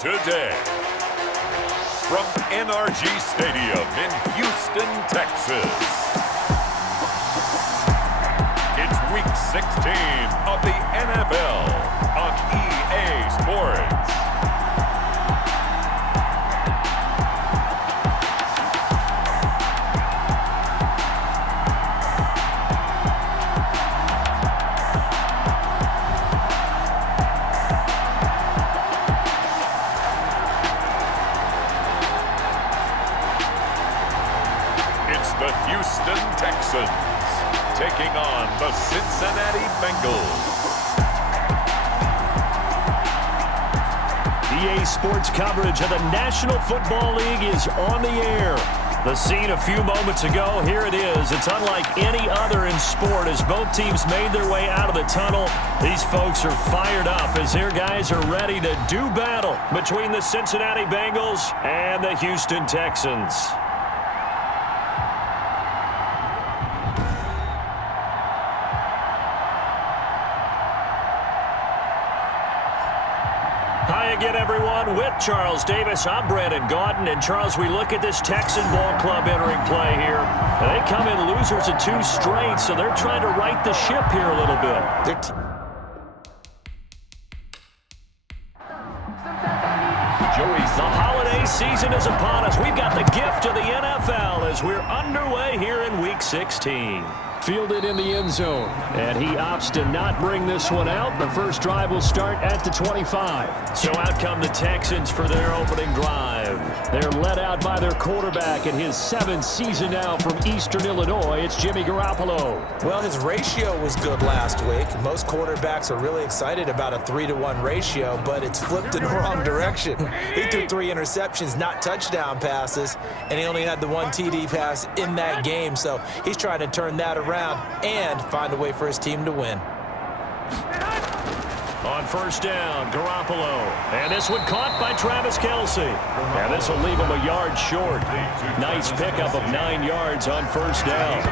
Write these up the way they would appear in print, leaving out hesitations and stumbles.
today. From NRG Stadium in Houston, Texas. It's Week 16 of the NFL on EA Sports. The Houston Texans taking on the Cincinnati Bengals. EA Sports coverage of the National Football League is on the air. The scene a few moments ago, here it is. It's unlike any other in sport as both teams made their way out of the tunnel. These folks are fired up as their guys are ready to do battle between the Cincinnati Bengals and the Houston Texans. Hi again, everyone. With Charles Davis, I'm Brandon Gaudin. And, Charles, we look at this Texan ball club entering play here. They come in losers of 2 straight, so they're trying to right the ship here a little bit. The holiday season is upon us. We've got the gift of the NFL as we're underway here in Week 16. Fielded in the end zone, and he opts to not bring this one out. The first drive will start at the 25. So out come the Texans for their opening drive. They're led out by their quarterback in his 7th season now from Eastern Illinois. It's Jimmy Garoppolo. Well, his ratio was good last week. Most quarterbacks are really excited about a 3-to-1 ratio, but it's flipped in the wrong direction. He threw 3 interceptions, not touchdown passes, and he only had the 1 TD pass in that game. So he's trying to turn that around and find a way for his team to win. On first down, Garoppolo. And this one caught by Travis Kelce. And this will leave him a yard short. Nice pickup of 9 yards on first down.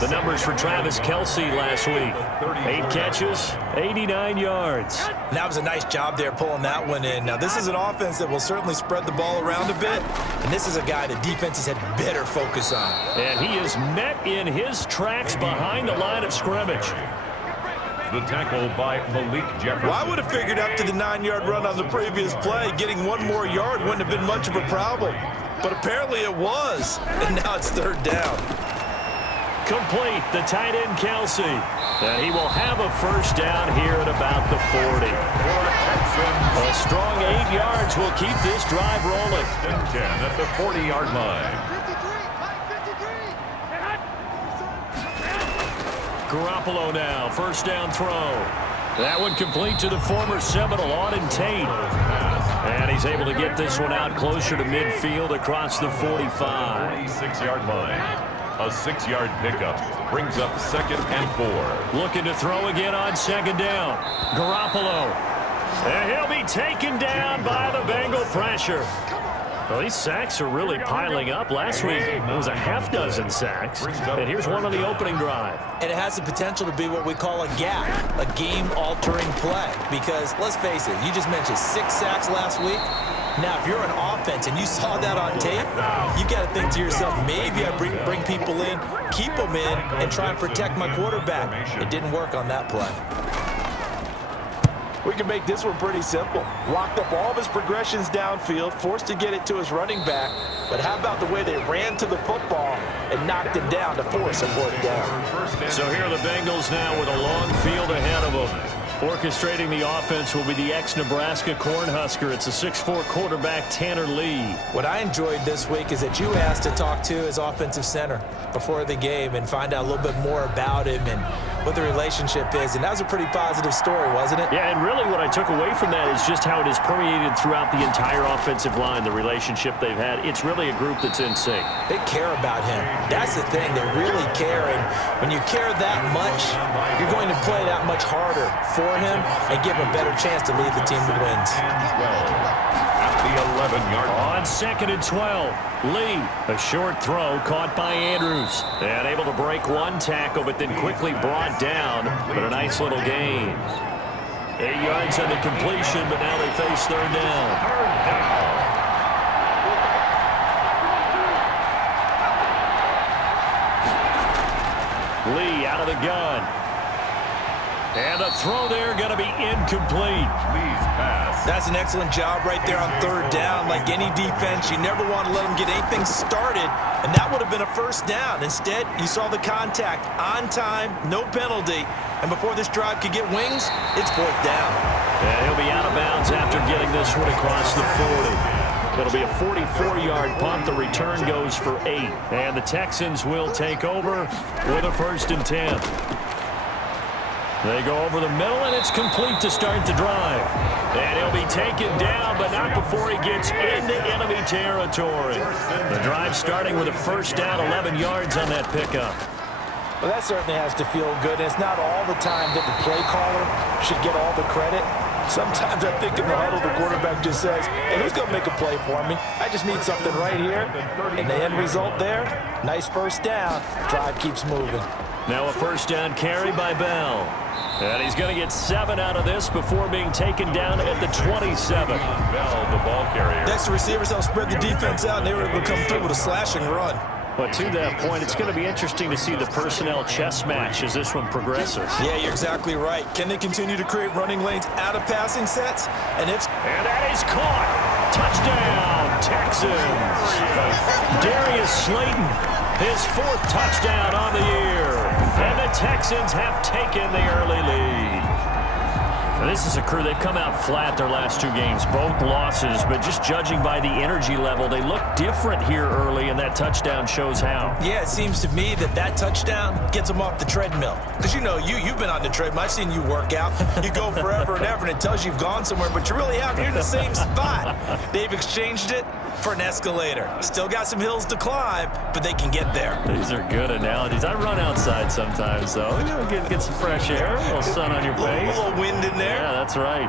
The numbers for Travis Kelce last week. 8 catches, 89 yards. And that was a nice job there pulling that one in. Now, this is an offense that will certainly spread the ball around a bit. And this is a guy that defenses had better focus on. And he is met in his tracks behind the line of scrimmage. The tackle by Malik Jefferson. Well, I would have figured up to the 9-yard run on the previous play. Getting 1 more yard wouldn't have been much of a problem. But apparently it was. And now it's 3rd down. Complete, the tight end Kelce. And he will have a first down here at about the 40. A strong 8 yards will keep this drive rolling. 10 at the 40-yard line. Garoppolo now, first down throw. That one complete to the former Seminole, Auden Tate. And he's able to get this one out closer to midfield across the 45. 46-yard line. A 6-yard pickup brings up 2nd and 4. Looking to throw again on 2nd down. Garoppolo. And he'll be taken down by the Bengal pressure. Well, these sacks are really piling up. Last week, it was a half-dozen sacks. And here's one on the opening drive. And it has the potential to be what we call a gap, a game-altering play. Because, let's face it, you just mentioned 6 sacks last week. Now, if you're an offense and you saw that on tape, you've got to think to yourself, maybe I bring people in, keep them in, and try and protect my quarterback. It didn't work on that play. We can make this one pretty simple. Locked up all of his progressions downfield, forced to get it to his running back. But how about the way they ran to the football and knocked it down to force a 4th down? So here are the Bengals now with a long field ahead of them. Orchestrating the offense will be the ex-Nebraska Cornhusker. It's a 6'4" quarterback, Tanner Lee. What I enjoyed this week is that you asked to talk to his offensive center before the game and find out a little bit more about him and what the relationship is. And that was a pretty positive story, wasn't it? Yeah, and really what I took away from that is just how it has permeated throughout the entire offensive line, the relationship they've had. It's really a group that's in sync. They care about him. That's the thing. They really care. And when you care that much, you're going to play that much harder for him and give him a better chance to lead the team to wins. At the 11-yard line. On 2nd and 12, Lee, a short throw caught by Andrews. And able to break 1 tackle, but then quickly brought down, but a nice little gain. 8 yards on the completion, but now they face third down. Lee out of the gun. And a throw there going to be incomplete. Please pass. That's an excellent job right there on third down. Like any defense, you never want to let them get anything started, and that would have been a first down. Instead, you saw the contact on time, no penalty, and before this drive could get wings, it's fourth down. And he'll be out of bounds after getting this one across the 40. It'll be a 44-yard punt. The return goes for 8. And the Texans will take over with a 1st and 10. They go over the middle, and it's complete to start the drive. And he'll be taken down, but not before he gets into enemy territory. The drive starting with a 1st down, 11 yards on that pickup. Well, that certainly has to feel good. It's not all the time that the play caller should get all the credit. Sometimes I think in the huddle, the quarterback just says, hey, who's going to make a play for me? I just need something right here. And the end result there, nice 1st down. Drive keeps moving. Now a 1st down carry by Bell. And he's going to get 7 out of this before being taken down at the 27. Bell, the ball carrier. Next, the receivers helped spread the defense out, and they were able to come through with a slashing run. But to that point, it's going to be interesting to see the personnel chess match as this one progresses. Yeah, you're exactly right. Can they continue to create running lanes out of passing sets? And that is caught. Touchdown, Texans. Darius Slayton, his 4th touchdown on the year. And the Texans have taken the early lead. Now, this is a crew, they've come out flat their last 2 games, both losses, but just judging by the energy level, they look different here early, and that touchdown shows how. Yeah, it seems to me that touchdown gets them off the treadmill. Because, you know, you've been on the treadmill. I've seen you work out. You go forever and ever, and it tells you you've gone somewhere, but you really haven't. You're in the same spot. They've exchanged it for an escalator. Still got some hills to climb, but they can get there. These are good analogies. I run outside sometimes, though. You know, get some fresh air, a little sun on your face. A little wind in there. Yeah, that's right.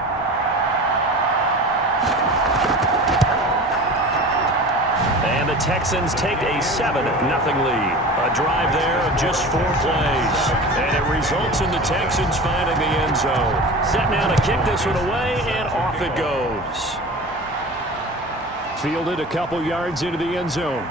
And the Texans take a 7-0 lead. A drive there of just 4 plays. And it results in the Texans finding the end zone. Set now to kick this one away, and off it goes. Fielded a couple yards into the end zone.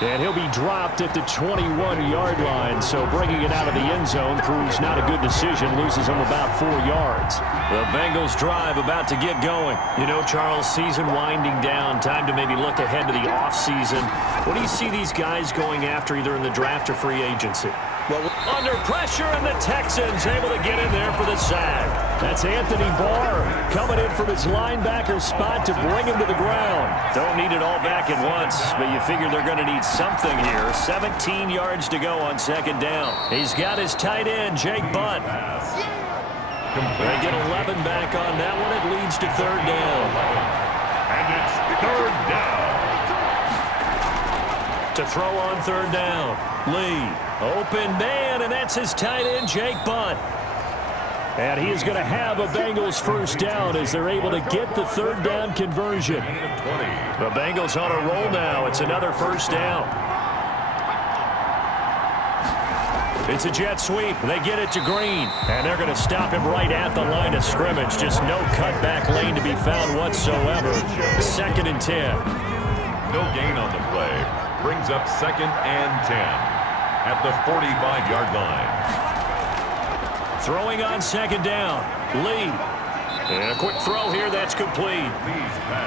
And he'll be dropped at the 21-yard line, so bringing it out of the end zone proves not a good decision, loses him about 4 yards. The Bengals drive about to get going. You know, Charles, season winding down, time to maybe look ahead to the offseason. What do you see these guys going after either in the draft or free agency? Well, under pressure, and the Texans able to get in there for the sack. That's Anthony Barr coming in from his linebacker spot to bring him to the ground. Don't need it all back at once, but you figure they're going to need something here. 17 yards to go on 2nd down. He's got his tight end, Jake Butt. They get 11 back on that one. It leads to 3rd down. And it's 3rd down. To throw on 3rd down. Lee, open man, and that's his tight end, Jake Butt. And he is going to have a Bengals 1st down as they're able to get the 3rd down conversion. The Bengals on a roll now. It's another 1st down. It's a jet sweep. They get it to Green, and they're going to stop him right at the line of scrimmage. Just no cutback lane to be found whatsoever. 2nd and 10. No gain on the play. Brings up 2nd and 10 at the 45-yard line. Throwing on 2nd down. Lee. And a quick throw here. That's complete.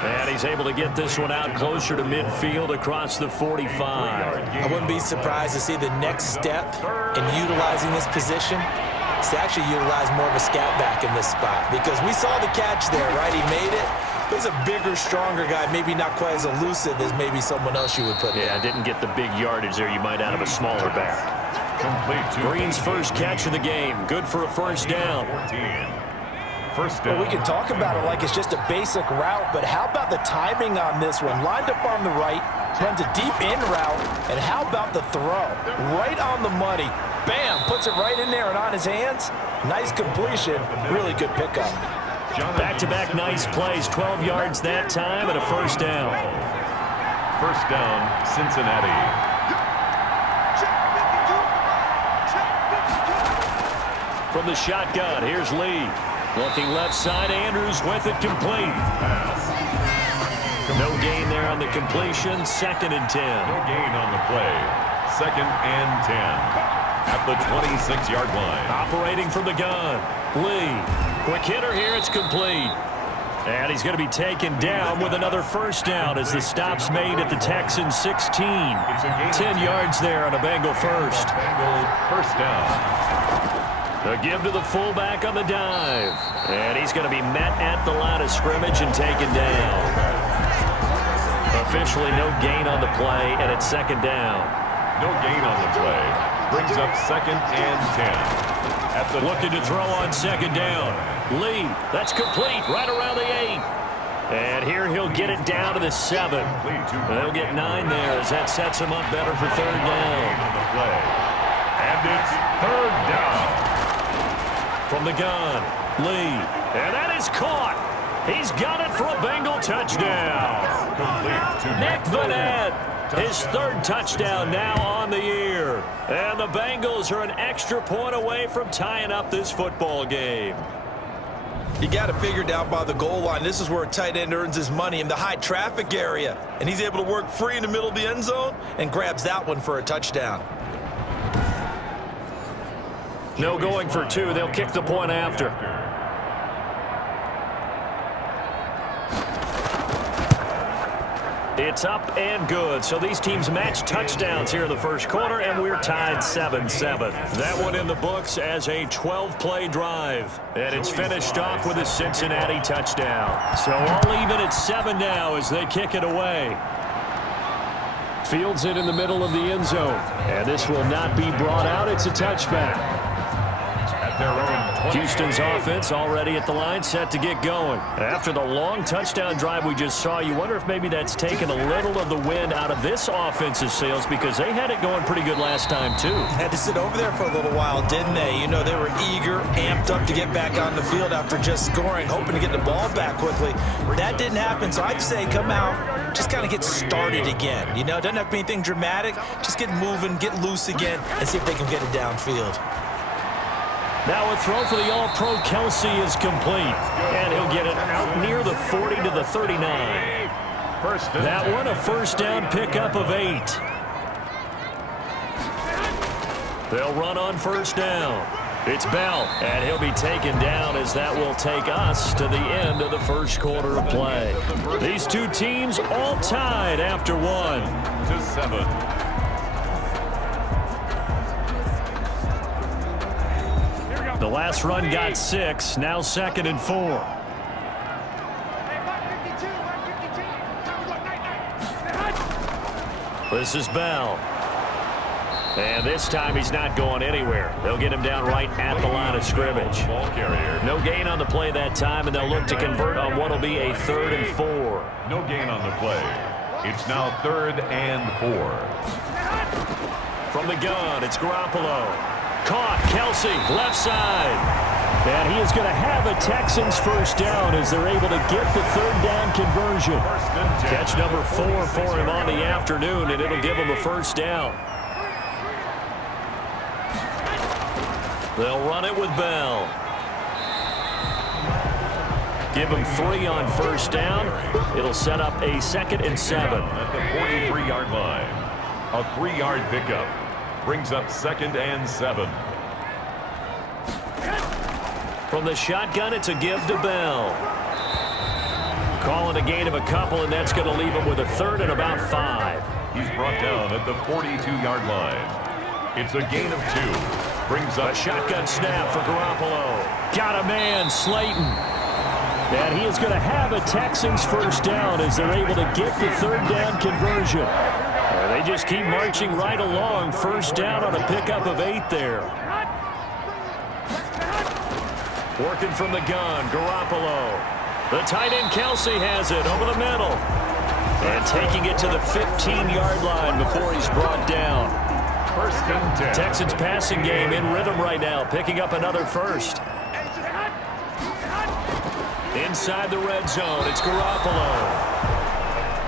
And he's able to get this one out closer to midfield across the 45. I wouldn't be surprised to see the next step in utilizing this position is to actually utilize more of a scat back in this spot. Because we saw the catch there, right? He made it. He's a bigger, stronger guy, maybe not quite as elusive as maybe someone else you would put in. Yeah, didn't get the big yardage there you might out of a smaller back. Green's first catch of the game. Good for a 1st down. 1st down. Well, we can talk about it like it's just a basic route, but how about the timing on this one? Lined up on the right, runs a deep in route, and how about the throw? Right on the money. Bam, puts it right in there and on his hands. Nice completion, really good pickup. Back-to-back nice plays, 12 yards that time, and a 1st down. 1st down, Cincinnati. From the shotgun, here's Lee. Looking left side, Andrews with it complete. No gain there on the completion, 2nd and 10. No gain on the play. 2nd and 10 at the 26-yard line. Operating from the gun, Lee. Quick hitter here, it's complete. And he's going to be taken down with another first down as the stop's made at the Texans 16. 10 yards there on a Bengal first. Bengal first down. A give to the fullback on the dive. And he's going to be met at the line of scrimmage and taken down. Officially no gain on the play, and it's 2nd down. No gain on the play. Brings up 2nd and 10. Looking to throw on 2nd down. Lee, that's complete right around the 8. And here he'll get it down to the 7. They'll get 9 there as that sets him up better for 3rd down. And it's 3rd down. From the gun, Lee. And that is caught. He's got it for a Bengal touchdown. Nick Vanette. His 3rd touchdown now on the year. And the Bengals are an extra point away from tying up this football game. You got it figured out by the goal line. This is where a tight end earns his money in the high traffic area. And he's able to work free in the middle of the end zone and grabs that one for a touchdown. No going for 2. They'll kick the point after. It's up and good. So these teams match touchdowns here in the first quarter, and we're tied 7-7. That one in the books as a 12-play drive. And it's finished off with a Cincinnati touchdown. So all even at 7 now as they kick it away. Fields it in the middle of the end zone. And this will not be brought out. It's a touchback. Houston's offense already at the line, set to get going. After the long touchdown drive we just saw, you wonder if maybe that's taken a little of the wind out of this offensive sails because they had it going pretty good last time, too. Had to sit over there for a little while, didn't they? You know, they were eager, amped up to get back on the field after just scoring, hoping to get the ball back quickly. That didn't happen, so I'd say come out, just kind of get started again. You know, it doesn't have to be anything dramatic. Just get moving, get loose again, and see if they can get it downfield. Now a throw for the All-Pro Kelsey is complete. And he'll get it out near the 40 to the 39. That one a first down pickup of 8. They'll run on first down. It's Bell, and he'll be taken down as that will take us to the end of the first quarter of play. These two teams all tied after 1-7. The last run got 6, now 2nd and 4. This is Bell. And this time he's not going anywhere. They'll get him down right at the line of scrimmage. No gain on the play that time, and they'll look to convert on what will be a 3rd and 4. No gain on the play. It's now 3rd and 4. From the gun, it's Garoppolo. Caught, Kelsey, left side. And he is going to have a Texans first down as they're able to get the 3rd down conversion. Catch number 4 for him on the afternoon, and it'll give him a first down. They'll run it with Bell. Give him 3 on first down. It'll set up a 2nd and 7. At the 43-yard line. A 3-yard pickup. Brings up 2nd and 7. From the shotgun, it's a give to Bell. Calling a gain of a couple, and that's going to leave him with a 3rd and about 5. He's brought down at the 42-yard line. It's a gain of 2. Brings up a shotgun snap for Garoppolo. Got a man, Slayton. And he is going to have a Texans first down as they're able to get the 3rd down conversion. They just keep marching right along. First down on a pickup of 8 there. Working from the gun, Garoppolo. The tight end Kelsey has it over the middle. And taking it to the 15-yard line before he's brought down. 1st and 10. Texans passing game in rhythm right now, picking up another first. Inside the red zone, it's Garoppolo.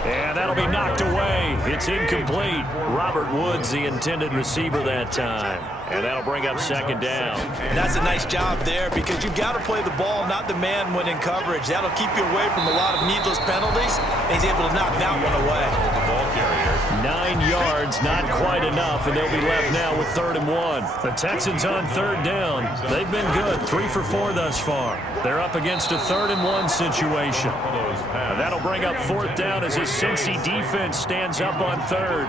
And that'll be knocked away. It's incomplete. Robert Woods, the intended receiver that time. And that'll bring up second down. And that's a nice job there because you've got to play the ball, not the man when in coverage. That'll keep you away from a lot of needless penalties. And he's able to knock that one away. 9 yards, not quite enough, and they'll be left now with 3rd and 1. The Texans on 3rd down. They've been good, 3 for 4 thus far. They're up against a 3rd and 1 situation. And that'll bring up 4th down as his Cincy defense stands up on 3rd.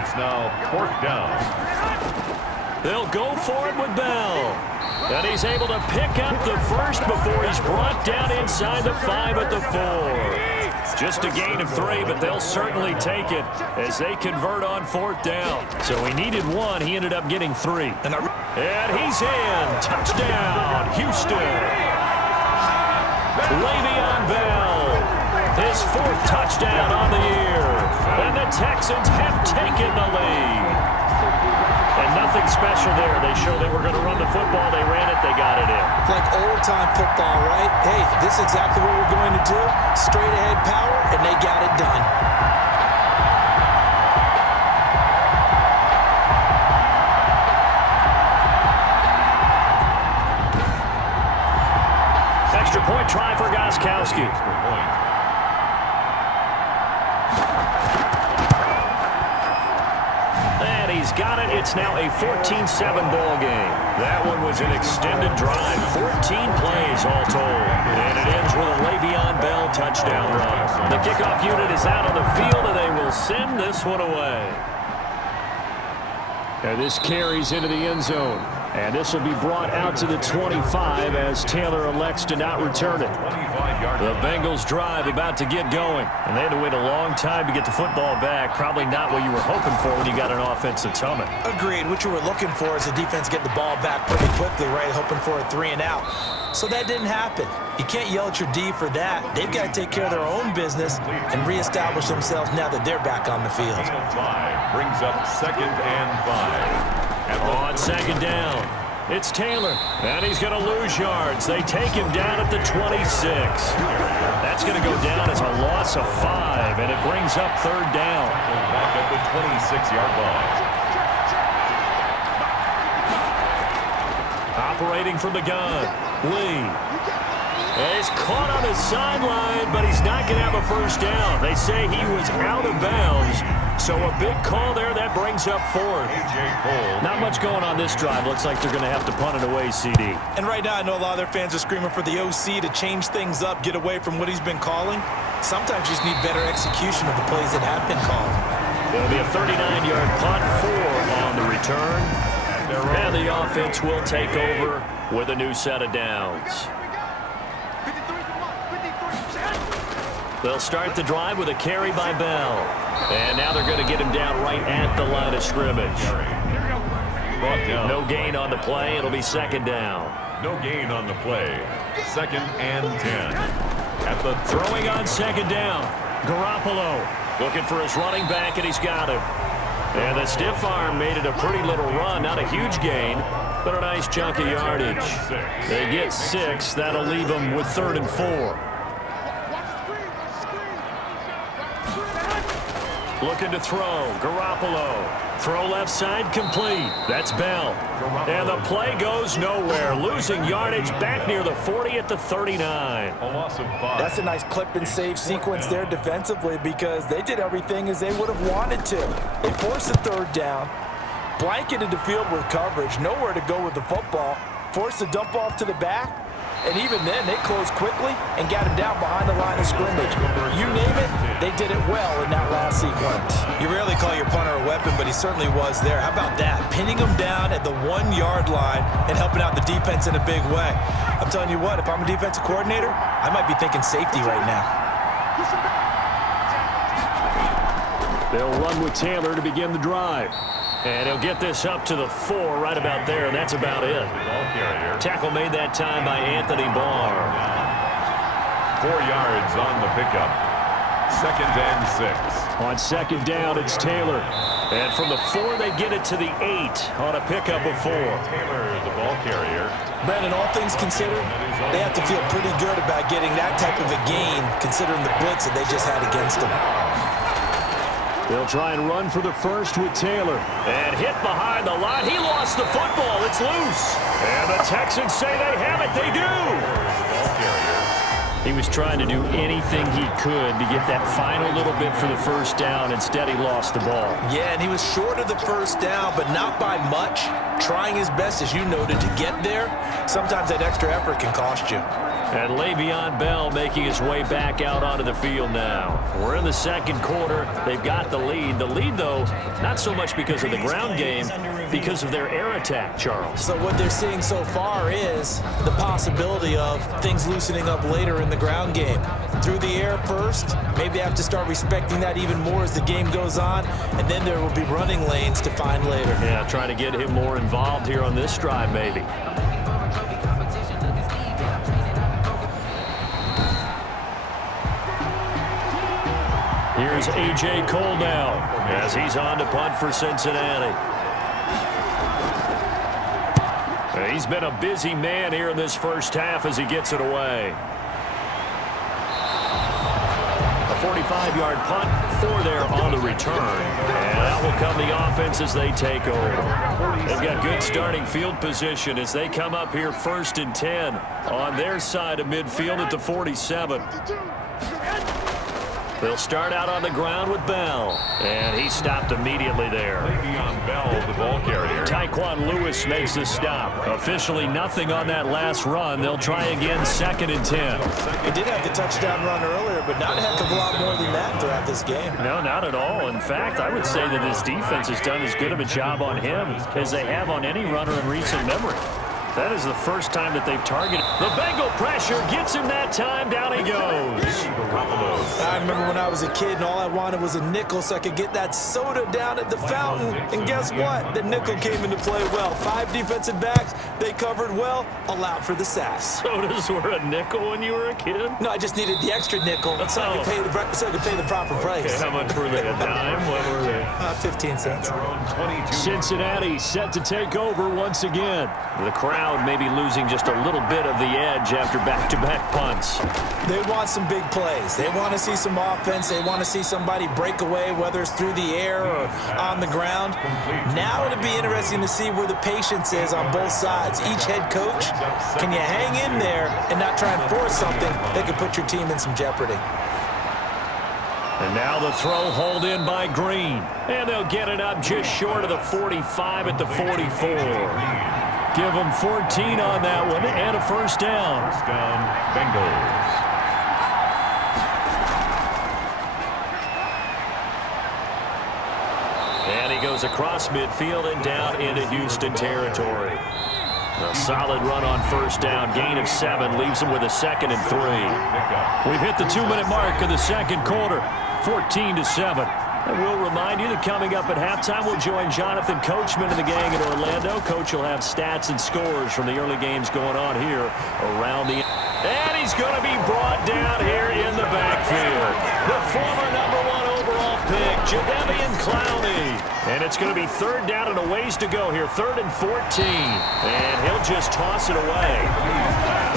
It's now 4th down. They'll go for it with Bell. And he's able to pick up the first before he's brought down inside the 5 at the 4. Just a gain of 3, but they'll certainly take it as they convert on 4th down. So he needed 1. He ended up getting 3. And he's in. Touchdown, Houston. Le'Veon Bell, his 4th touchdown on the year. And the Texans have taken the lead. And nothing special there. They showed they were going to run the football. They ran it. They got it in. Like old-time football, right? Hey, this is exactly what we're going to do. Straight-ahead power, and they got it done. Extra point try for Gostkowski. And he's got it. It's now a 14-7 ball game. That one was an extended drive. 14 plays all told. And it ends with a Le'Veon Bell touchdown run. The kickoff unit is out on the field, and they will send this one away. And this carries into the end zone. And this will be brought out to the 25 as Taylor elects to not return it. The Bengals drive about to get going. And they had to wait a long time to get the football back. Probably not what you were hoping for when you got an offensive summit. Agreed. What you were looking for is the defense get the ball back pretty quickly, right? Hoping for a 3 and out. So that didn't happen. You can't yell at your D for that. They've got to take care of their own business and reestablish themselves now that they're back on the field. Brings up 2nd and 5. On 2nd down, it's Taylor, and he's going to lose yards. They take him down at the 26. That's going to go down as a loss of 5, and it brings up 3rd down. Back at the 26-yard line. Operating from the gun, Lee. He's caught on his sideline, but he's not going to have a first down. They say he was out of bounds. So a big call there. That brings up 4th. Not much going on this drive. Looks like they're going to have to punt it away, CD. And right now I know a lot of their fans are screaming for the OC to change things up, get away from what he's been calling. Sometimes you just need better execution of the plays that have been called. There'll be a 39-yard punt, 4 on the return. And the offense will take over with a new set of downs. They'll start the drive with a carry by Bell. And now they're going to get him down right at the line of scrimmage. No gain on the play. It'll be 2nd down. No gain on the play. 2nd and 10. At the throwing on 2nd down. Garoppolo looking for his running back, and he's got him. And the stiff arm made it a pretty little run. Not a huge gain, but a nice chunk of yardage. They get 6. That'll leave them with 3rd and 4. Looking to throw. Garoppolo. Throw left side complete. That's Bell. And the play goes nowhere. Losing yardage back near the 40 at the 39. That's a nice clip and save sequence there defensively because they did everything as they would have wanted to. They forced the 3rd down, blanketed the field with coverage, nowhere to go with the football, forced the dump off to the back, and even then they closed quickly and got him down behind the line of scrimmage. You name it, they did it well in that last sequence. You rarely call your punter a weapon, but he certainly was there. How about that? Pinning him down at the 1-yard line and helping out the defense in a big way. I'm telling you what, if I'm a defensive coordinator, I might be thinking safety right now. They'll run with Taylor to begin the drive. And he'll get this up to the 4 right about there, and that's about it. Tackle made that time by Anthony Barr. 4 yards on the pickup. 2nd and 6. On 2nd down, it's Taylor. And from the 4, they get it to the 8 on a pickup of 4. Taylor, the ball carrier. Brandon, all things considered, they have to feel pretty good about getting that type of a gain, considering the blitz that they just had against them. They'll try and run for the first with Taylor. And hit behind the line. He lost the football. It's loose. And the Texans say they have it. They do. Ball carrier. He was trying to do anything he could to get that final little bit for the first down. Instead, he lost the ball. Yeah, and he was short of the first down, but not by much. Trying his best, as you noted, to get there. Sometimes that extra effort can cost you. And Le'Veon Bell making his way back out onto the field now. We're in the second quarter. They've got the lead. The lead, though, not so much because of the ground game, because of their air attack, Charles. So what they're seeing so far is the possibility of things loosening up later in the ground game. Through the air first, maybe have to start respecting that even more as the game goes on, and then there will be running lanes to find later. Yeah, trying to get him more involved here on this drive, maybe. Here's A.J. Cole now as he's on to punt for Cincinnati. He's been a busy man here in this first half as he gets it away. A 45-yard punt, 4 there on the return. And that will come the offense as they take over. They've got good starting field position as they come up here 1st and 10 on their side of midfield at the 47. They'll start out on the ground with Bell, and he stopped immediately there. Le'Veon Bell, the ball carrier. Tyquan Lewis makes the stop. Officially nothing on that last run. They'll try again 2nd and 10. He did have the touchdown run earlier, but not a heck of a lot more than that throughout this game. No, not at all. In fact, I would say that this defense has done as good of a job on him as they have on any runner in recent memory. That is the first time that they've targeted. The Bengal pressure gets him that time. Down he goes. I remember when I was a kid and all I wanted was a nickel so I could get that soda down at the fountain. And guess what? The nickel came into play well. 5 defensive backs. They covered well. Allowed for the sack. Sodas were a nickel when you were a kid? No, I just needed the extra nickel so I could pay the proper price. Okay, how much were they? A dime? What were they? 15 cents. Cincinnati set to take over once again. The crowd maybe losing just a little bit of the edge after back-to-back punts. They want some big plays. They want to see some offense. They want to see somebody break away, whether it's through the air or on the ground. Now it'll be interesting to see where the patience is on both sides. Each head coach, can you hang in there and not try and force something that could put your team in some jeopardy? And now the throw hauled in by Green. And they'll get it up just short of the 45 at the 44. Give them 14 on that one and a first down. First down, Bengals. And he goes across midfield and down into Houston territory. A solid run on first down. Gain of 7 leaves him with a 2nd and 3. We've hit the 2-minute mark of the second quarter. 14-7. And we'll remind you that coming up at halftime, we'll join Jonathan Coachman and the gang in Orlando. Coach will have stats and scores from the early games going on here around the... And he's going to be brought down here in the backfield. The former #1 overall pick, Jadeveon Clowney. And it's going to be 3rd down and a ways to go here. 3rd and 14. And he'll just toss it away.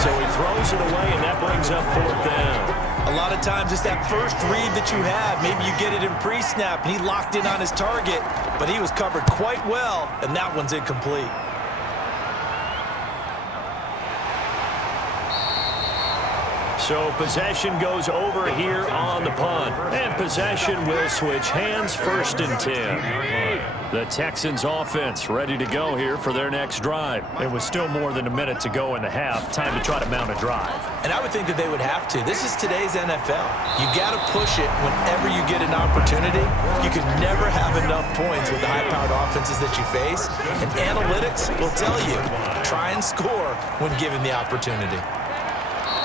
So he throws it away, and that brings up 4th down. A lot of times it's that first read that you have. Maybe you get it in pre-snap, and he locked in on his target, but he was covered quite well, and that one's incomplete. So possession goes over here on the punt. And possession will switch hands, 1st and 10. The Texans offense ready to go here for their next drive. It was still more than a minute to go in the half. Time to try to mount a drive. And I would think that they would have to. This is today's NFL. You got to push it whenever you get an opportunity. You can never have enough points with the high-powered offenses that you face. And analytics will tell you, try and score when given the opportunity.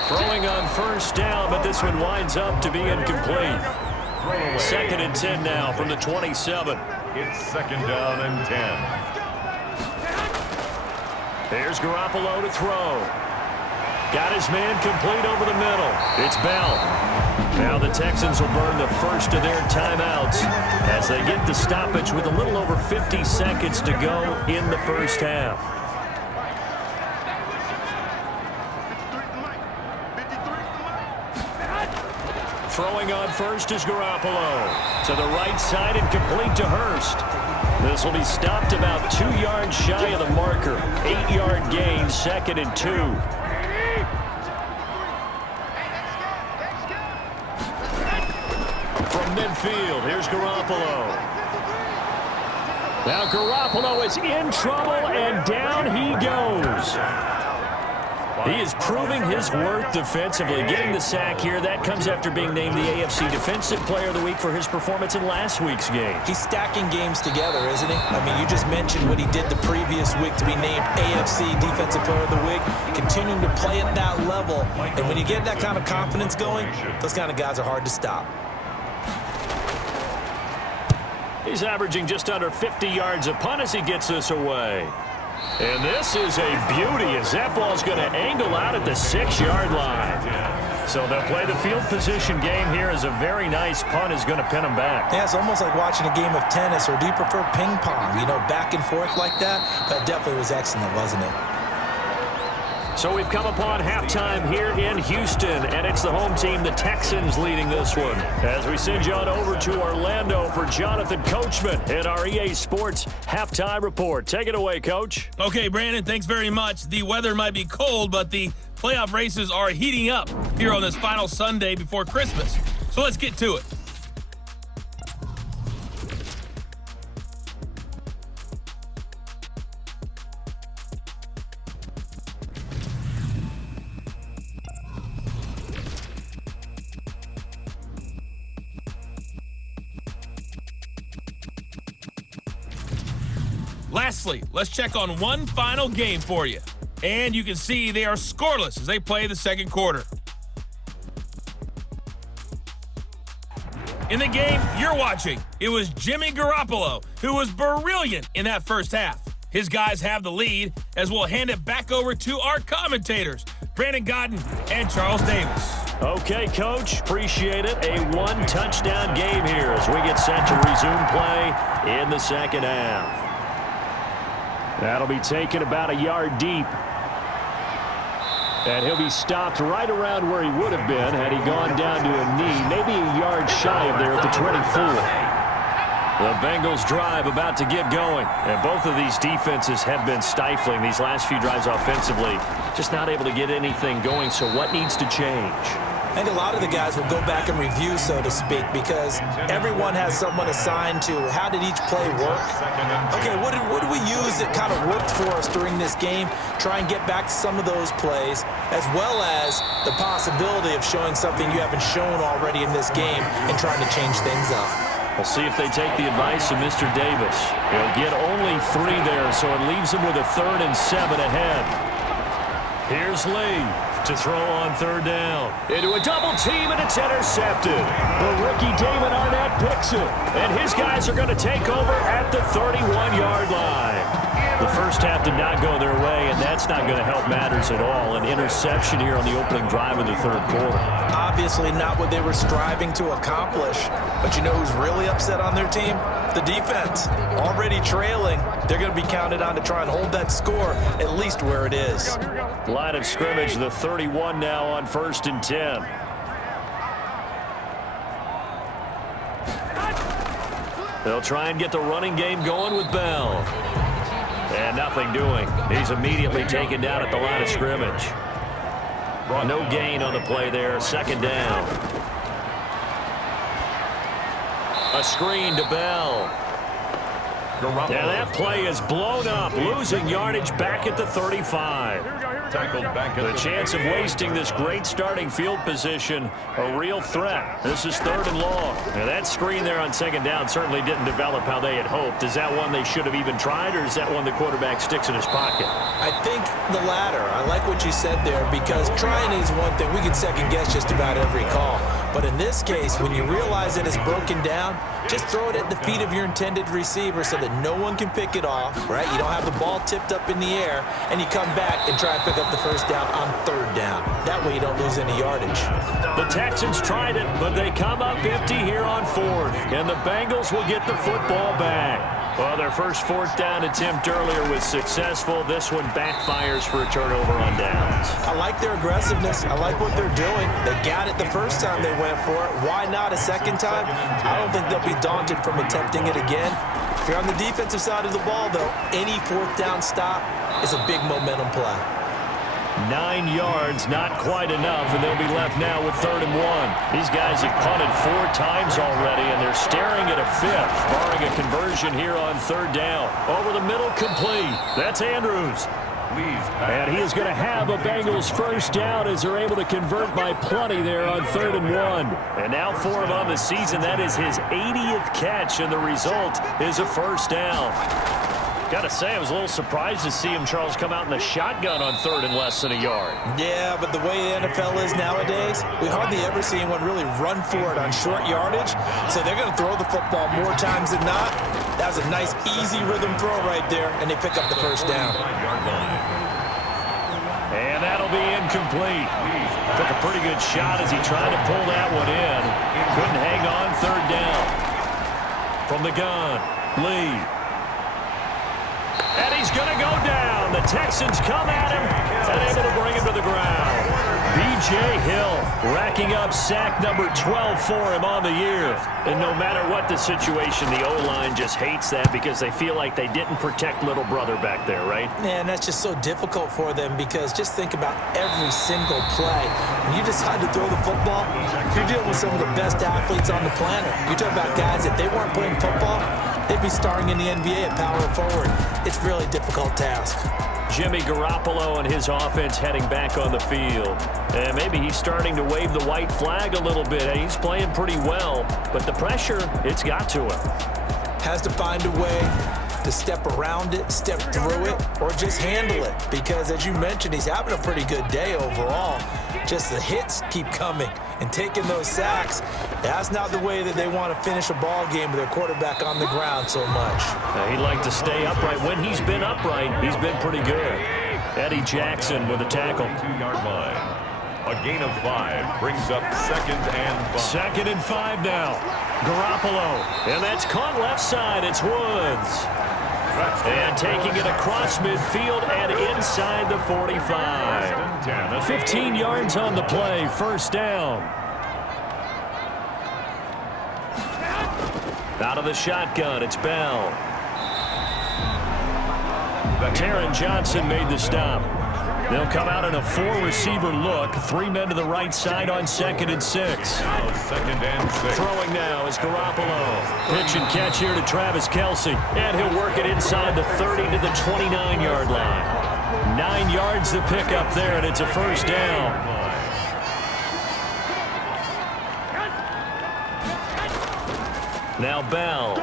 Throwing on first down, but this one winds up to be incomplete. 2nd and 10 now from the 27. It's 2nd down and 10. Here's Garoppolo to throw. Got his man complete over the middle. It's Bell. Now the Texans will burn the first of their timeouts as they get the stoppage with a little over 50 seconds to go in the first half. Throwing on first is Garoppolo. To the right side and complete to Hurst. This will be stopped about 2 yards shy of the marker. 8-yard gain, 2nd and 2. From midfield, here's Garoppolo. Now Garoppolo is in trouble, and down he goes. He is proving his worth defensively. Getting the sack here, that comes after being named the AFC Defensive Player of the Week for his performance in last week's game. He's stacking games together, isn't he? I mean, you just mentioned what he did the previous week to be named AFC Defensive Player of the Week, continuing to play at that level. And when you get that kind of confidence going, those kind of guys are hard to stop. He's averaging just under 50 yards a punt as he gets this away. And this is a beauty as that ball's going to angle out at the 6-yard line. So they'll play the field position game here as a very nice punt is going to pin him back. Yeah, it's almost like watching a game of tennis, or do you prefer ping pong? You know, back and forth like that? That definitely was excellent, wasn't it? So we've come upon halftime here in Houston, and it's the home team, the Texans, leading this one. As we send you on over to Orlando for Jonathan Coachman in our EA Sports Halftime Report. Take it away, Coach. Okay, Brandon, thanks very much. The weather might be cold, but the playoff races are heating up here on this final Sunday before Christmas. So let's get to it. Lastly, let's check on one final game for you. And you can see they are scoreless as they play the second quarter. In the game you're watching, it was Jimmy Garoppolo who was brilliant in that first half. His guys have the lead as we'll hand it back over to our commentators, Brandon Godden and Charles Davis. Okay, Coach, appreciate it. A one-touchdown game here as we get set to resume play in the second half. That'll be taken about a yard deep. And he'll be stopped right around where he would have been had he gone down to a knee, maybe a yard shy of there at the 24. The Bengals drive about to get going. And both of these defenses have been stifling these last few drives offensively. Just not able to get anything going, so what needs to change? I think a lot of the guys will go back and review, so to speak, because everyone has someone assigned to how did each play work. Okay, what did we use that kind of worked for us during this game? Try and get back to some of those plays, as well as the possibility of showing something you haven't shown already in this game and trying to change things up. We'll see if they take the advice of Mr. Davis. He'll get only 3 there, so it leaves him with a 3rd and 7 ahead. Here's Lee to throw on 3rd down. Into a double team, and it's intercepted. The rookie Damon Arnett picks it, and his guys are going to take over at the 31-yard line. The first half did not go their way, and that's not going to help matters at all. An interception here on the opening drive of the 3rd quarter. Obviously not what they were striving to accomplish. But you know who's really upset on their team? The defense. Already trailing. They're going to be counted on to try and hold that score at least where it is. Line of scrimmage, the 31 now on 1st and 10. They'll try and get the running game going with Bell. And nothing doing. He's immediately taken down at the line of scrimmage. No gain on the play there. 2nd down. A screen to Bell. Yeah, that play is blown up, losing yardage back at the 35. The chance of wasting this great starting field position, a real threat. This is 3rd and long. Now, that screen there on 2nd down certainly didn't develop how they had hoped. Is that one they should have even tried, or is that one the quarterback sticks in his pocket? I think the latter. I like what you said there, because trying is one thing. We can second guess just about every call. But in this case, when you realize that it's broken down, just throw it at the feet of your intended receiver so that no one can pick it off, right? You don't have the ball tipped up in the air, and you come back and try and pick up the first down on third down. That way you don't lose any yardage. The Texans tried it, but they come up empty here on fourth, and the Bengals will get the football back. Well, their first fourth down attempt earlier was successful. This one backfires for a turnover on downs. I like their aggressiveness. I like what they're doing. They got it the first time they went for it. Why not a second time? I don't think they'll be daunted from attempting it again. If you're on the defensive side of the ball, though, any fourth down stop is a big momentum play. 9 yards, not quite enough, and they'll be left now with 3rd and 1. These guys have punted 4 times already, and they're staring at a 5th, barring a conversion here on 3rd down. Over the middle, complete. That's Andrews. And he is going to have a Bengals first down as they're able to convert by plenty there on 3rd and 1. And now for him on the season, that is his 80th catch, and the result is a first down. Got to say, I was a little surprised to see him, Charles, come out in the shotgun on 3rd and less than a yard. Yeah, but the way the NFL is nowadays, we hardly ever see anyone really run for it on short yardage. So they're going to throw the football more times than not. That was a nice, easy rhythm throw right there, and they pick up the first down. And that'll be incomplete. Took a pretty good shot as he tried to pull that one in. Couldn't hang on 3rd down. From the gun, Lee. And he's going to go down. The Texans come at him and able to bring him to the ground. B.J. Hill racking up sack number 12 for him on the year. And no matter what the situation, the O-line just hates that because they feel like they didn't protect little brother back there, right? Man, that's just so difficult for them because just think about every single play. When you decide to throw the football, you're dealing with some of the best athletes on the planet. You're talking about guys, if they weren't playing football, they'd be starring in the NBA at power forward. It's a really difficult task. Jimmy Garoppolo and his offense heading back on the field. And maybe he's starting to wave the white flag a little bit. He's playing pretty well, but the pressure, it's got to him. Has to find a way to step around it, step through it, or just handle it. Because as you mentioned, he's having a pretty good day overall. Just the hits keep coming and taking those sacks. That's not the way that they want to finish a ball game with their quarterback on the ground so much. He'd like to stay upright. When he's been upright, he's been pretty good. Eddie Jackson with a tackle. 2-yard line. A gain of 5 brings up 2nd and 5. 2nd and 5 now. Garoppolo. And that's caught left side. It's Woods. And taking it across midfield and inside the 45. 15 yards on the play. First down. Out of the shotgun, it's Bell. Taron Johnson made the stop. They'll come out in a 4-receiver look. 3 men to the right side on 2nd and 6. 2nd and 6. Throwing now is Garoppolo. Pitch and catch here to Travis Kelce. And he'll work it inside the 30 to the 29-yard line. 9 yards to pick up there, and it's a first down. Now Bell.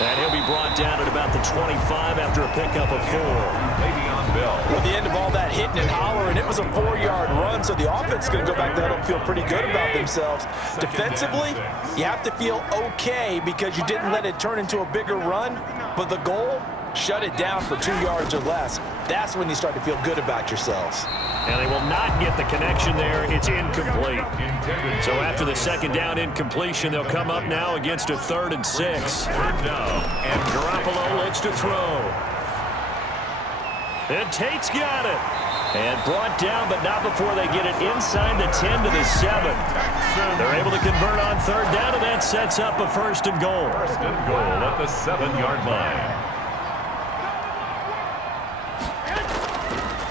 And he'll be brought down at about the 25 after a pickup of 4. Le'Veon Bell. At the end of all that hitting and hollering, it was a 4-yard run, so the offense is going to go back there and feel pretty good about themselves. Defensively, you have to feel okay because you didn't let it turn into a bigger run, but the goal, shut it down for 2 yards or less. That's when you start to feel good about yourselves. And they will not get the connection there. It's incomplete. So after the 2nd down incompletion, they'll come up now against a 3rd and 6. 3rd down. And Garoppolo looks to throw. And Tate's got it. And brought down, but not before they get it inside the 10 to the 7. They're able to convert on 3rd down, and that sets up a 1st and goal. 1st and goal at the 7-yard line.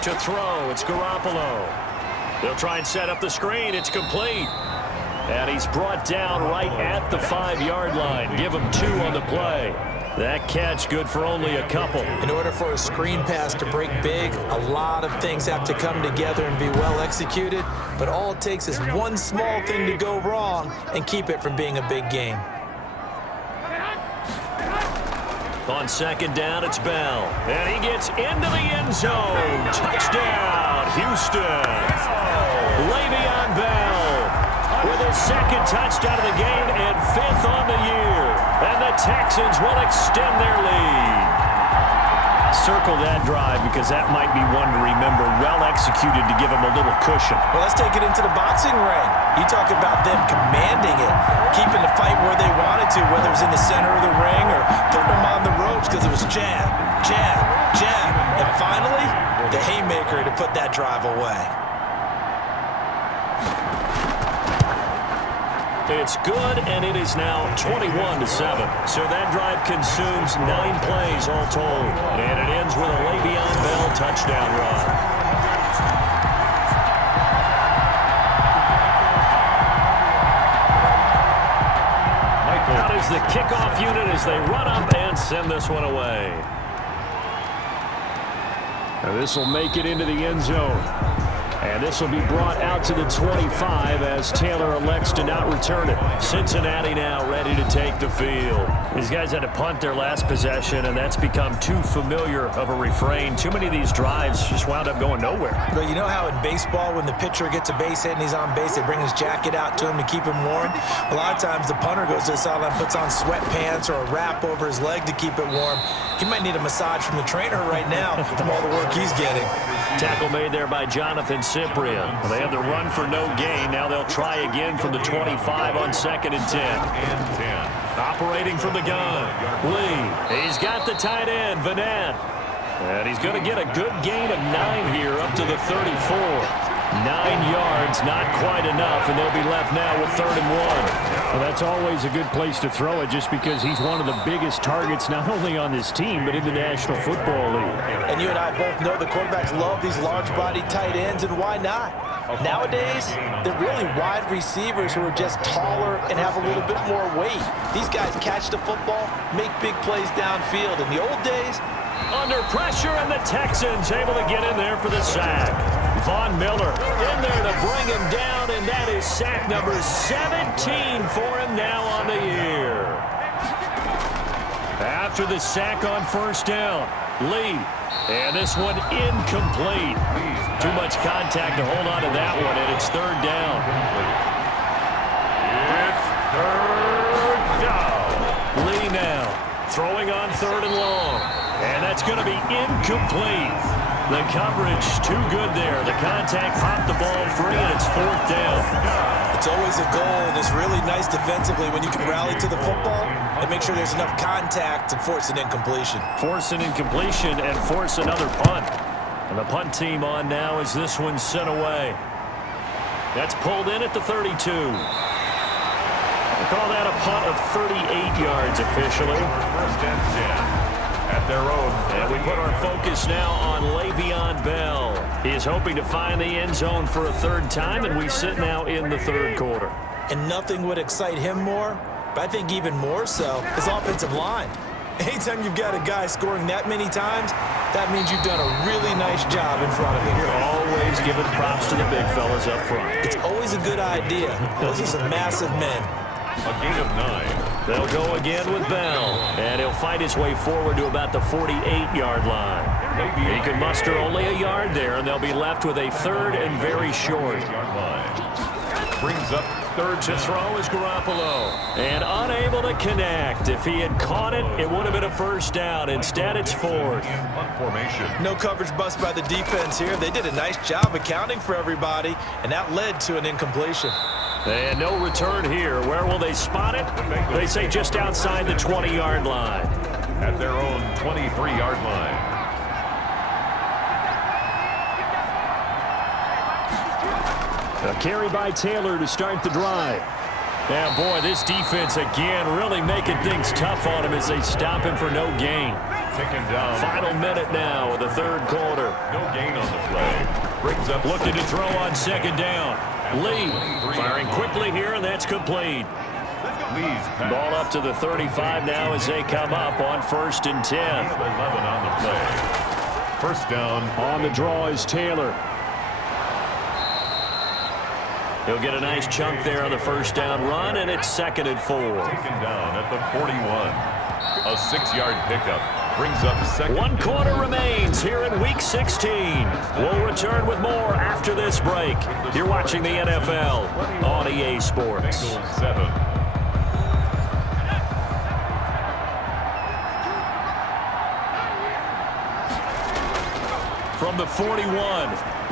To throw, it's Garoppolo. They'll try and set up the screen. It's complete. And he's brought down right at the 5-yard line. Give him 2 on the play. That catch good for only a couple. In order for a screen pass to break big, a lot of things have to come together and be well executed. But all it takes is one small thing to go wrong and keep it from being a big game. On 2nd down, it's Bell. And he gets into the end zone. Touchdown, Houston. Le'Veon Bell with second touchdown of the game and 5th on the year. And the Texans will extend their lead. Circle that drive because that might be one to remember. Well executed to give them a little cushion. Well, let's take it into the boxing ring. You talk about them commanding it, keeping the fight where they wanted to, whether it was in the center of the ring or putting them on the ropes because it was jab, jab, jab. And finally, the haymaker to put that drive away. It's good, and it is now 21-7. So that drive consumes 9 plays all told. And it ends with a Le'Veon Bell touchdown run. Out is the kickoff unit as they run up and send this one away. Now this will make it into the end zone. And this will be brought out to the 25 as Taylor elects to not return it. Cincinnati now ready to take the field. These guys had to punt their last possession, and that's become too familiar of a refrain. Too many of these drives just wound up going nowhere. But you know how in baseball, when the pitcher gets a base hit and he's on base, they bring his jacket out to him to keep him warm? A lot of times the punter goes to the sideline, puts on sweatpants or a wrap over his leg to keep it warm. He might need a massage from the trainer right now from all the work he's getting. Tackle made there by Jonathan Cyprien. Well, they had the run for no gain. Now they'll try again from the 25 on 2nd and 10. Operating from the gun. Lee. He's got the tight end, Vanette. And he's going to get a good gain of 9 here up to the 34. 9 yards, not quite enough, and they'll be left now with 3rd and 1. Well, that's always a good place to throw it just because he's one of the biggest targets not only on this team but in the National Football League. And you and I both know the quarterbacks love these large-bodied tight ends, and why not? Nowadays, they're really wide receivers who are just taller and have a little bit more weight. These guys catch the football, make big plays downfield. In the old days, under pressure, and the Texans able to get in there for the sack. Von Miller in there to bring him down, and that is sack number 17 for him now on the year. After the sack on 1st down, Lee, and this one incomplete. Too much contact to hold on to that one, and it's 3rd down. It's 3rd down. Lee now throwing on 3rd and long, and that's going to be incomplete. The coverage too good there. The contact popped the ball free, and it's 4th down. it's always a goal, and it's really nice defensively when you can rally to the football and make sure there's enough contact to force an incompletion. Force an incompletion and force another punt. And the punt team on now as this one's sent away. That's pulled in at the 32. We'll call that a punt of 38 yards officially. 1st and 10. At their own. And we put our focus now on Le'Veon Bell. He is hoping to find the end zone for a 3rd time, and we sit now in the 3rd quarter. And nothing would excite him more, but I think even more so, his offensive line. Anytime you've got a guy scoring that many times, that means you've done a really nice job in front of him. You're always giving props to the big fellas up front. It's always a good idea. Those are some massive men. A gain of 9. They'll go again with Bell, and he'll fight his way forward to about the 48-yard line. He can muster only a yard there, and they'll be left with a 3rd and very short. Brings up 3rd to throw is Garoppolo, and unable to connect. If he had caught it, it would have been a 1st down. Instead, it's 4th. formation. No coverage bust by the defense here. They did a nice job accounting for everybody, and that led to an incompletion. And no return here. Where will they spot it? They say just outside the 20-yard line. At their own 23-yard line. A carry by Taylor to start the drive. Now, boy, this defense again really making things tough on him as they stop him for no gain. Taken down. Final minute now of the 3rd quarter. No gain on the play. Brings up looking to throw on 2nd down. Lee firing quickly here, and that's complete. Ball up to the 35 now as they come up on 1st and 10. 11 on the play. 1st down. On the draw is Taylor. He'll get a nice chunk there on the 1st down run, and it's 2nd and 4. Taken down at the 41. A 6-yard pickup. Brings up second. 1 quarter remains here in Week 16. We'll return with more after this break. You're watching the NFL on EA Sports. Bengals 7. From the 41,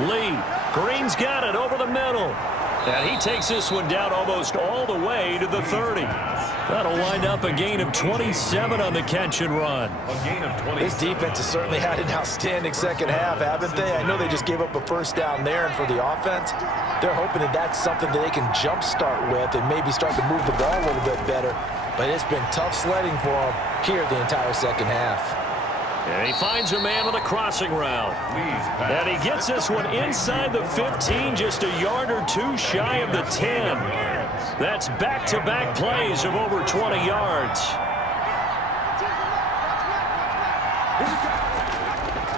Lee. Green's got it over the middle. And he takes this one down almost all the way to the 30. That'll wind up a gain of 27 on the catch and run. A gain of 20. This defense has certainly had an outstanding second half, haven't they? I know they just gave up a first down there, and for the offense, they're hoping that that's something that they can jumpstart with and maybe start to move the ball a little bit better. But it's been tough sledding for them here the entire second half. And he finds a man with a crossing route. And he gets this one inside the 15, just a yard or two shy of the 10. That's back-to-back plays of over 20 yards.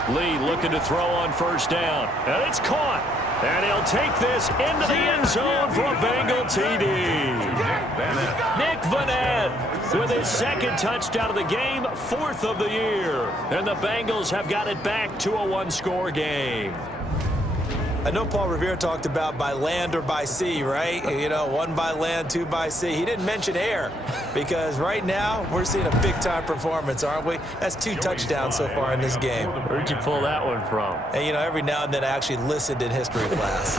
Lee looking to throw on first down. And it's caught. And he'll take this into the end zone for a Bengal TD. Nick Vanette with his second touchdown of the game, 4th of the year. And the Bengals have got it back to a one-score game. I know Paul Revere talked about by land or by sea, right? You know, 1 by land, 2 by sea. He didn't mention air because right now we're seeing a big-time performance, aren't we? That's 2 touchdowns so far in this game. Where'd you pull that one from? And, you know, every now and then I actually listened in history class.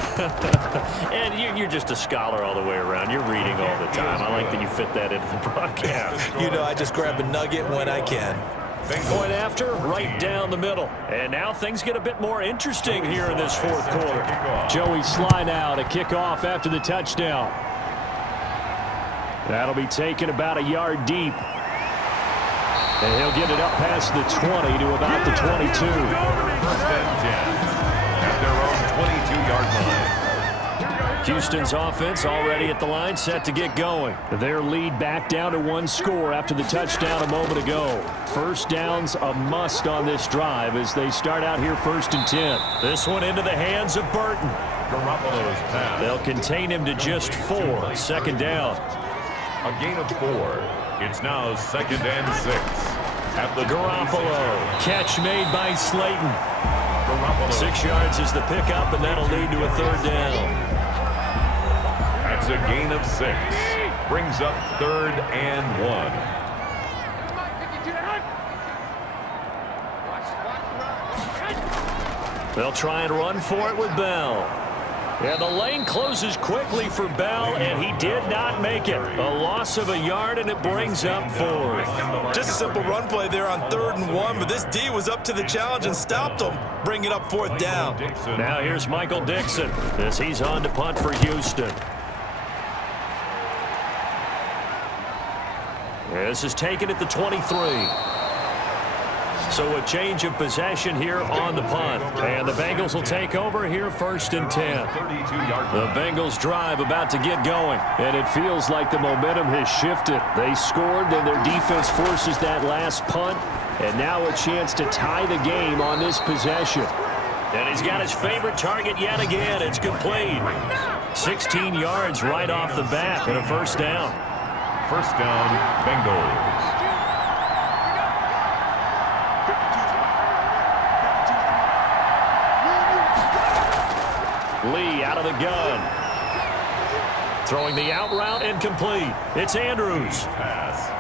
And you're just a scholar all the way around. You're reading all the time. I like that you fit that into the broadcast. You know, I just grab a nugget when I can. Point after, right down the middle. And now things get a bit more interesting here in this 4th quarter. Joey slide out, a kickoff after the touchdown. That'll be taken about a yard deep. And he'll get it up past the 20 to about the 22. First and 10 at their own 22-yard line. Houston's offense already at the line, set to get going. Their lead back down to 1 score after the touchdown a moment ago. First down's a must on this drive as they start out here 1st and 10. This one into the hands of Burton. Garoppolo's pass. They'll contain him to just 4. Second down. A gain of 4. It's now 2nd and 6. At the Garoppolo. Catch made by Slayton. Garoppolo. 6 yards is the pickup, and that'll lead to a 3rd down. That's a gain of 6. Brings up 3rd and 1. They'll try and run for it with Bell. And the lane closes quickly for Bell, and he did not make it. A loss of a yard, and it brings up 4th. Just a simple run play there on 3rd and 1, but this D was up to the challenge and stopped him, bringing up 4th down. Now here's Michael Dixon as he's on to punt for Houston. This is taken at the 23. So a change of possession here on the punt. And the Bengals will take over here 1st and 10. The Bengals drive about to get going. And it feels like the momentum has shifted. They scored, then their defense forces that last punt. And now a chance to tie the game on this possession. And he's got his favorite target yet again. It's complete. 16 yards right off the bat and a 1st down. 1st down, Bengals. Lee out of the gun. Throwing the out route incomplete. It's Andrews. Pass.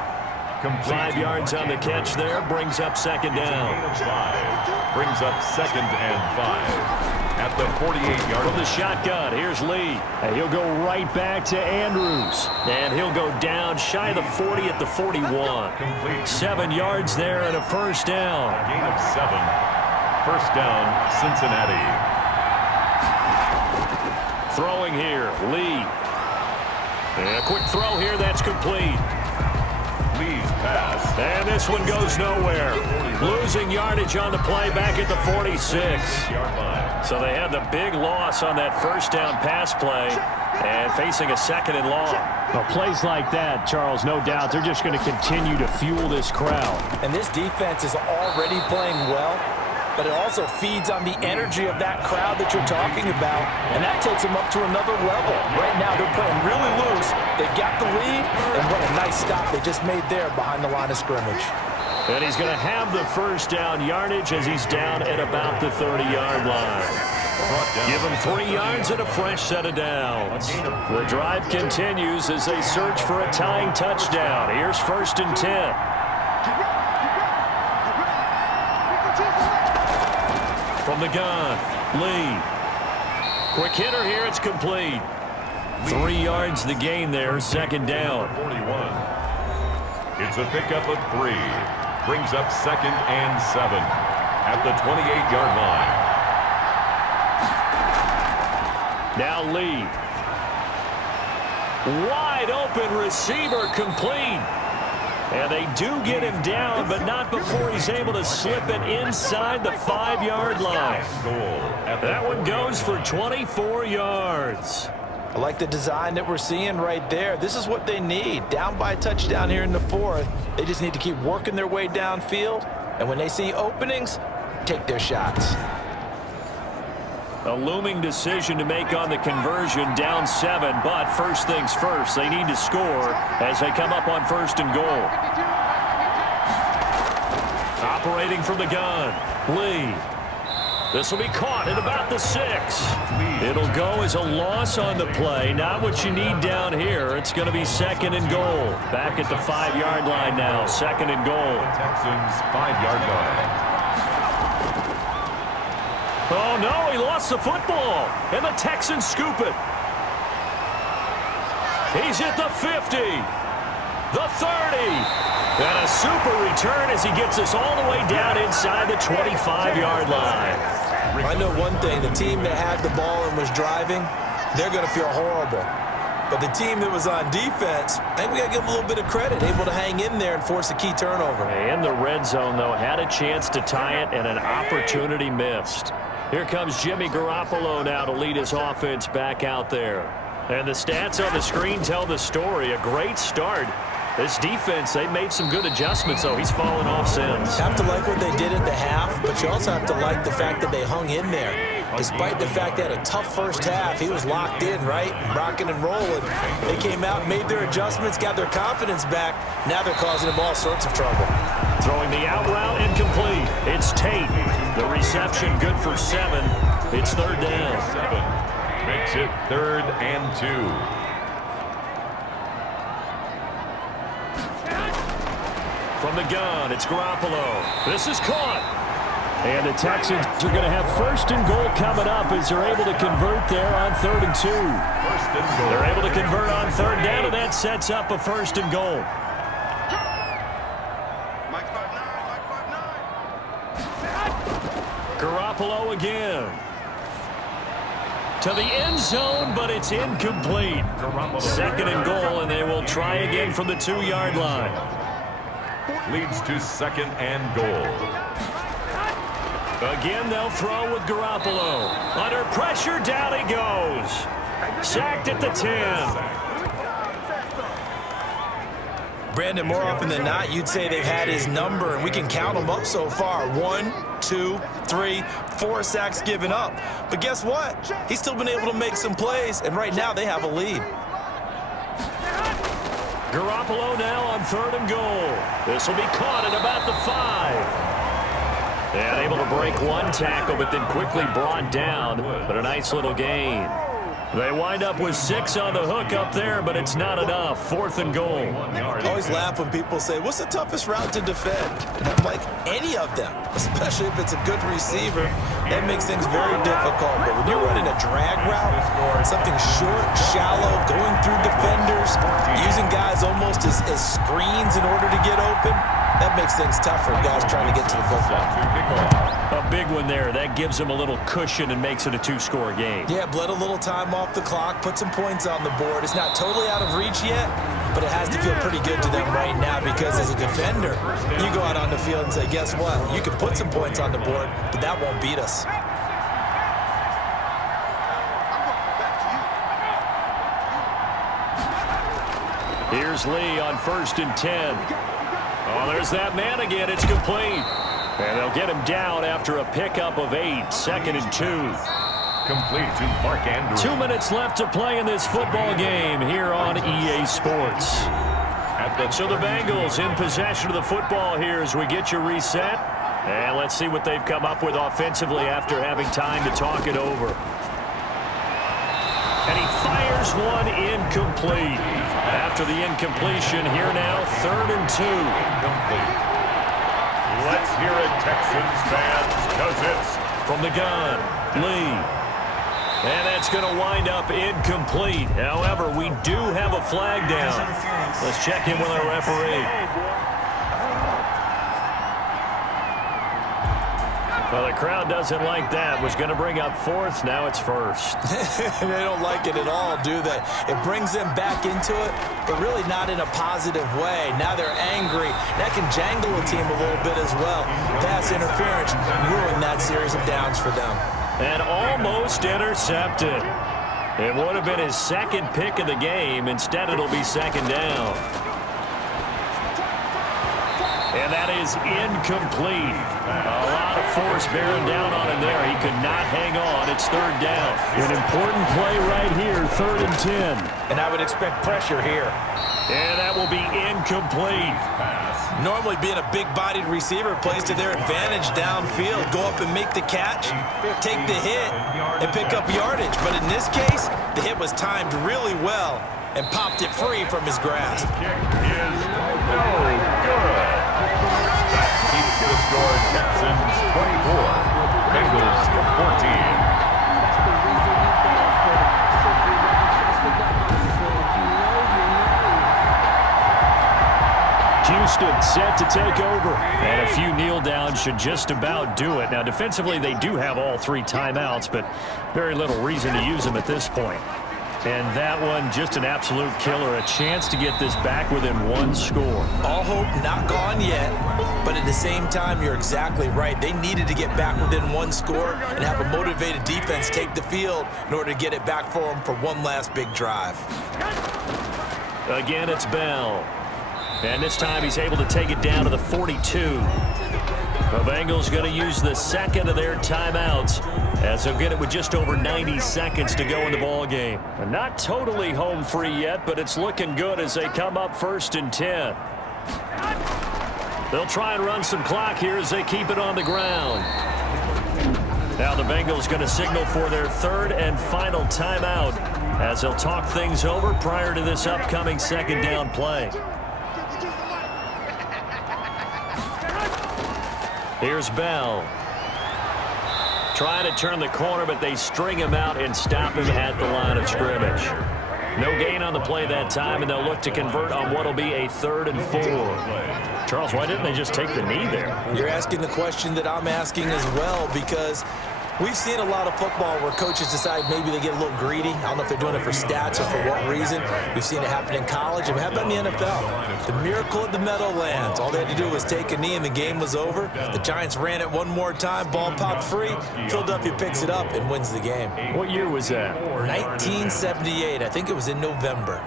Complete. 5 yards on the catch there. Brings up 2nd down. 5. Brings up 2nd and 5. At the 48-yard From the shotgun, here's Lee. And he'll go right back to Andrews. And he'll go down shy of the 40 at the 41. 7 yards there and a 1st down. Gain of 7. 1st down, Cincinnati. Throwing here, Lee. And a quick throw here, that's complete. Lee's pass. And this one goes nowhere. Losing yardage on the play back at the 46. Yard line. So they had the big loss on that 1st down pass play and facing a 2nd and long. Well, plays like that, Charles, no doubt, they're just going to continue to fuel this crowd. And this defense is already playing well, but it also feeds on the energy of that crowd that you're talking about, and that takes them up to another level. Right now, they're playing really loose. They've got the lead, and what a nice stop they just made there behind the line of scrimmage. And he's going to have the first down yardage as he's down at about the 30-yard line. Give him 3 yards and a fresh set of downs. The drive continues as they search for a tying touchdown. Here's 1st and 10. From the gun, Lee. Quick hitter here, it's complete. 3 yards the gain there, 2nd down. 41. It's a pickup of 3. Brings up 2nd and 7 at the 28-yard line. Now Lee. Wide open receiver complete. And they do get him down, but not before he's able to slip it inside the 5-yard line. That one goes for 24 yards. I like the design that we're seeing right there. This is what they need. Down by a touchdown here in the 4th. They just need to keep working their way downfield. And when they see openings, take their shots. A looming decision to make on the conversion, down 7, but first things first, they need to score as they come up on 1st and goal. Operating from the gun, Lee. This will be caught at about the 6. It'll go as a loss on the play, not what you need down here. It's going to be 2nd and goal. Back at the 5-yard line now, 2nd and goal. Texans 5-yard line. Oh, no, he lost the football, and the Texans scoop it. He's at the 50, the 30, and a super return as he gets us all the way down inside the 25-yard line. I know one thing, the team that had the ball and was driving, they're going to feel horrible. But the team that was on defense, I think we got to give them a little bit of credit, able to hang in there and force a key turnover. In the red zone, though, had a chance to tie it and an opportunity missed. Here comes Jimmy Garoppolo now to lead his offense back out there. And the stats on the screen tell the story. A great start. This defense, they made some good adjustments, though. He's fallen off since. You have to like what they did at the half, but you also have to like the fact that they hung in there. Despite the fact they had a tough first half, he was locked in, right? Rocking and rolling. They came out, made their adjustments, got their confidence back. Now they're causing him all sorts of trouble. Throwing the out route incomplete. It's Tate. The reception good for 7. It's 3rd down. 7 makes it 3rd and 2. From the gun, it's Garoppolo. This is caught. And the Texans are going to have 1st and goal coming up as they're able to convert there on 3rd and 2. 1st and goal. They're able to convert on 3rd down, and that sets up a 1st and goal. Garoppolo again. To the end zone, but it's incomplete. 2nd and goal, and they will try again from the 2-yard line. Leads to 2nd and goal. Again, they'll throw with Garoppolo. Under pressure, down he goes. Sacked at the 10. Brandon, more often than not, you'd say they've had his number, and we can count them up so far. 1, 2, 3, 4 sacks given up. But guess what? He's still been able to make some plays, and right now they have a lead. Garoppolo now on 3rd and goal. This will be caught at about the 5. And able to break one tackle, but then quickly brought down. But a nice little gain. They wind up with 6 on the hook up there, but it's not enough. 4th and goal. I always laugh when people say, what's the toughest route to defend? And I'm like, any of them, especially if it's a good receiver. That makes things very difficult. But when you're running a drag route, something short, shallow, going through defenders, using guys almost as screens in order to get open, that makes things tough for guys trying to get to the football. A big one there. That gives them a little cushion and makes it a 2-score game. Yeah, bled a little time off the clock, put some points on the board. It's not totally out of reach yet, but it has to feel pretty good to them right now because as a defender, you go out on the field and say, guess what? You can put some points on the board, but that won't beat us. Here's Lee on 1st and 10. Oh, there's that man again. It's complete. And they'll get him down after a pickup of 8. 2nd and 2. Complete to Mark Andrews. 2 minutes left to play in this football game here on EA Sports. At So the Bengals in possession of the football here as we get you reset. And let's see what they've come up with offensively after having time to talk it over. And he fires one incomplete. After the incompletion, here now, 3rd and 2. Incomplete. Let's hear it, Texans fans, because it's from the gun, Lee. And that's going to wind up incomplete. However, we do have a flag down. Let's check in with our referee. Well, the crowd doesn't like that. Was going to bring up 4th. Now it's 1st. They don't like it at all, do they? It brings them back into it, but really not in a positive way. Now they're angry. That can jangle a team a little bit as well. Pass interference ruined that series of downs for them. And almost intercepted. It would have been his 2nd pick of the game. Instead, it'll be 2nd down. And that is incomplete. A lot of force bearing down on him there. He could not hang on. It's 3rd down. An important play right here, 3rd and 10. And I would expect pressure here. And that will be incomplete. Normally being a big-bodied receiver plays to their advantage downfield. Go up and make the catch, take the hit, and pick up yardage. But in this case, the hit was timed really well and popped it free from his grasp. kick is no good. That keeps the score Texans 24, Bengals 14. Houston set to take over. And a few kneel downs should just about do it. Now, defensively, they do have all 3 timeouts, but very little reason to use them at this point. And that one, just an absolute killer. A chance to get this back within 1 score. All hope not gone yet, but at the same time, you're exactly right. They needed to get back within 1 score and have a motivated defense take the field in order to get it back for them for one last big drive. Again, it's Bell. And this time he's able to take it down to the 42. The Bengals going to use the 2nd of their timeouts as they'll get it with just over 90 seconds to go in the ball game. And not totally home free yet, but it's looking good as they come up 1st and 10. They'll try and run some clock here as they keep it on the ground. Now the Bengals going to signal for their 3rd and final timeout as they'll talk things over prior to this upcoming 2nd down play. Here's Bell. Trying to turn the corner, but they string him out and stop him at the line of scrimmage. No gain on the play that time, and they'll look to convert on what will be a 3rd and 4. Charles, why didn't they just take the knee there? You're asking the question that I'm asking as well, because we've seen a lot of football where coaches decide maybe they get a little greedy. I don't know if they're doing it for stats or for what reason. We've seen it happen in college and happen in the NFL. The miracle of the Meadowlands. All they had to do was take a knee and the game was over. The Giants ran it one more time. Ball popped free. Philadelphia picks it up and wins the game. What year was that? 1978. I think it was in November.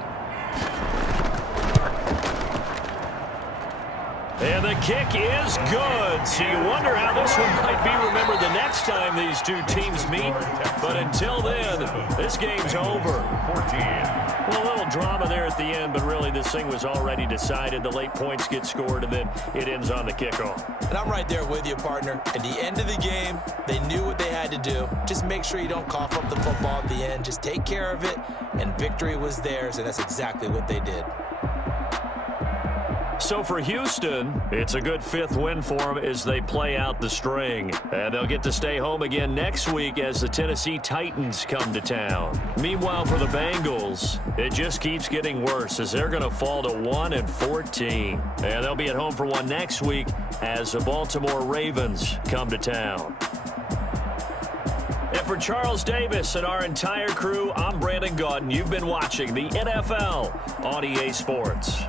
And the kick is good. So you wonder how this one might be remembered the next time these 2 teams meet. But until then, this game's over. Well, a little drama there at the end, but really this thing was already decided. The late points get scored, and then it ends on the kickoff. And I'm right there with you, partner. At the end of the game, they knew what they had to do. Just make sure you don't cough up the football at the end. Just take care of it, and victory was theirs, and that's exactly what they did. So for Houston, it's a good 5th win for them as they play out the string. And they'll get to stay home again next week as the Tennessee Titans come to town. Meanwhile, for the Bengals, it just keeps getting worse as they're going to fall to 1-14. And they'll be at home for one next week as the Baltimore Ravens come to town. And for Charles Davis and our entire crew, I'm Brandon Gaudin. You've been watching the NFL on EA Sports.